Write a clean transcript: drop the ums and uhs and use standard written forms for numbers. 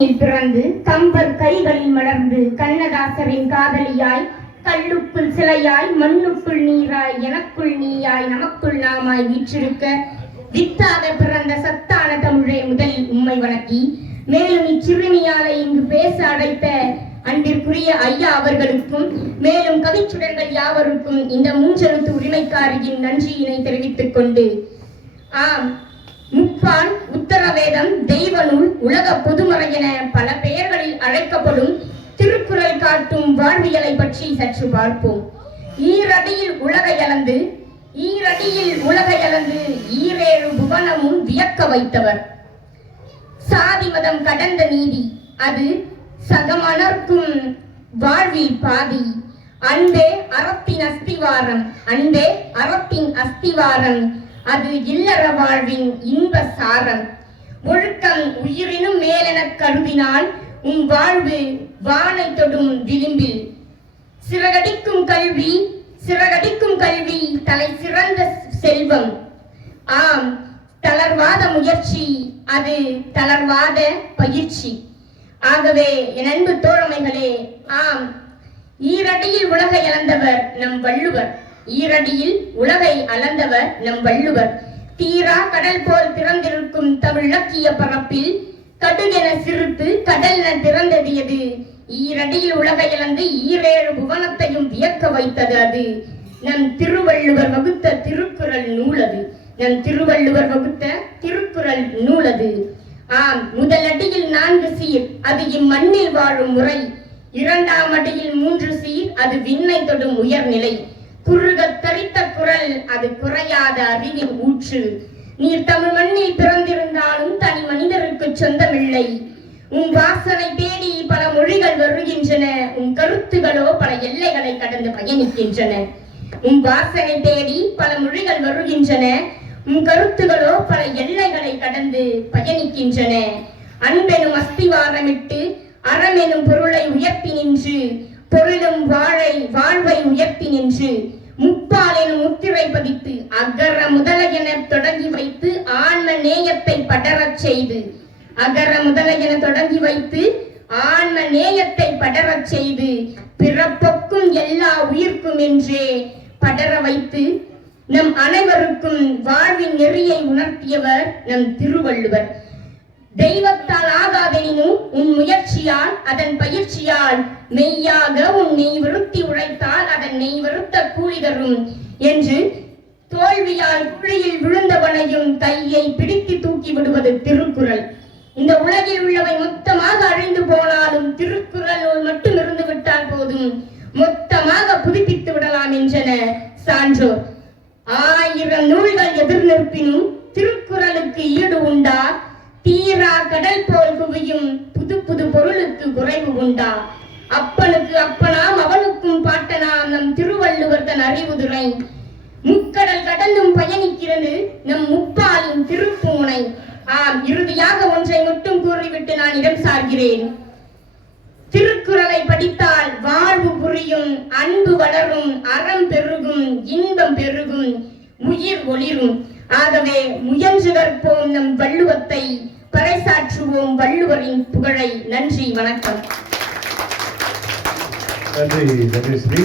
பிறந்து கம்பர் கைகளில் மலர்ந்து கண்ணதாசரின் காதலியாய் கல்லுக்குள் சிலையாய் மண்ணுக்குள் நீராய் எனக்குள் நீயாய் நமக்குள் நாமாய் வீற்றிருக்க வித்தாக பிறந்த சத்தான தமிழே முதலில் உம்மை வணங்கி மேலும் இச்சிறுமியாலை இங்கு பேச அழைத்த அன்பிற்குரிய ஐயா அவர்களுக்கும் மேலும் கவிச்சுடர்கள் யாவருக்கும் இந்த மூன்றெழுத்து உரிமைக்காரியின் நன்றியினை தெரிவித்துக் கொண்டு முப்பால் உத்தரவேதம் தெய்வ நூல் உலக பொதுமறை என பல பெயர்களில் அழைக்கப்படும் திருக்குறள் காட்டும் வாழ்வியலை பற்றி சற்று பார்ப்போம். ஈரடியில் உலகையளந்து ஈரேழு புவனமும் வியக்க வைத்தவர். சாதி மதம் கடந்த நீதி அது சகமனர்க்கும் வாழ்வில் பாதி. அன்பே அறத்தின் அஸ்திவாரம் அது இல்லற வாழ்வின் இன்ப சாரம். ஒழுக்கம் உயிரினும் மேலெனக் கருதினால் உன் வாழ்வு வானை தொடும் விளிம்பில். சிறகடிக்கும் கல்வி தலை சிறந்த செல்வம். தளர்வாத முயற்சி அது தளர்வாத பயிற்சி. ஆகவே என் அன்பு தோழமைகளே, ஈரடியில் உலகை அளந்தவர் நம் வள்ளுவர். தீரா கடல் போல் திறந்திருக்கும் தமிழ் இலக்கிய பரப்பில் கடுகென சிறுத்து கடல் திறந்ததியது. ஈரடியில் உலகை அளந்து ஈரேழு புவனத்தையும் வியக்க வைத்தது அது நம் திருவள்ளுவர் வகுத்த திருக்குறள் நூலது. முதல் அடியில் 4 சீர் அது இம்மண்ணில் வாழும் முறை. 2ஆம் அடியில் 3 சீர் அது விண்ணை தொடும் உயர்நிலை. குறுகத் தரித்த குரல் அது குறையாத அறிவின் ஊற்று. நீர் தமிழ் மண்ணில் பிறந்திருந்தாலும் தனி மனிதருக்கு சொந்தமில்லை. உன் வாசனை தேடி பல மொழிகள் வருகின்றன. உன் கருத்துகளோ பல எல்லைகளை கடந்து பயணிக்கின்றன. அன்பெனும் அஸ்திவாரமிட்டு அறமெனும் பொருளை உயர்த்தி நின்று பொருளும் வாழ்வை உயர்த்தி நின்று முப்பால் எனும் முத்திரை பதித்து அகர முதல என தொடங்கி வைத்து ஆன்ம நேயத்தை படரச் செய்து பிறப்பொக்கும் எல்லா உயிர்க்கும் என்றே படர வைத்து நம் அனைவருக்கும் வாழ்வின் நெறியை உணர்த்தியவர் நம் திருவள்ளுவர். தெய்வத்தால் ஆகாதெனினும் உன் முயற்சியால் அதன் பயிற்சியால் மெய்யாக உன் நெய் விருத்தி உழைத்தால் அதன் நெய் விருத்த கூலி தரும் என்று தோல்வியால் குழியில் விழுந்தவனையும் கையை பிடித்து தூக்கி விடுவது திருக்குறள். இந்த உலகில் உள்ளவை மொத்தமாக அழிந்து போனாலும் திருக்குறள் நூல் மட்டும் இருந்து விட்டால் போதும், மொத்தமாக புதுப்பித்து விடலாம் என்றன சான்றோர். 1000 நூல்கள் எதிர் நிற்பினும் திருக்குறளுக்கு ஈடு உண்டா? தீரா கடல் போல் குவியும் புது பொருளுக்கு குறைவு உண்டா? அப்பனுக்கு அப்பனாம் அவனுக்கும் பாட்டனாம் நம் திருவள்ளுவர் தன் அறிவுதுரை. முக்கடல் கடந்தும் பயணிக்கிறது நம் முப்பாலின் திருப்பூனை. இறுதியாக ஒன்றை மட்டும் கூறிவிட்டு நான் இடம் சார்கிறேன். திருக்குறளை படித்தால் வாழ்வு புரியும், அன்பு வளரும், அறம் பெருகும், இன்பம் பெருகும், உயிர் ஒளிரும். ஆகவே முயன்று கற்போம் நம் வள்ளுவத்தை, பறைசாற்றுவோம் வள்ளுவரின் புகழை. நன்றி, வணக்கம். நன்றி ஸ்ரீ.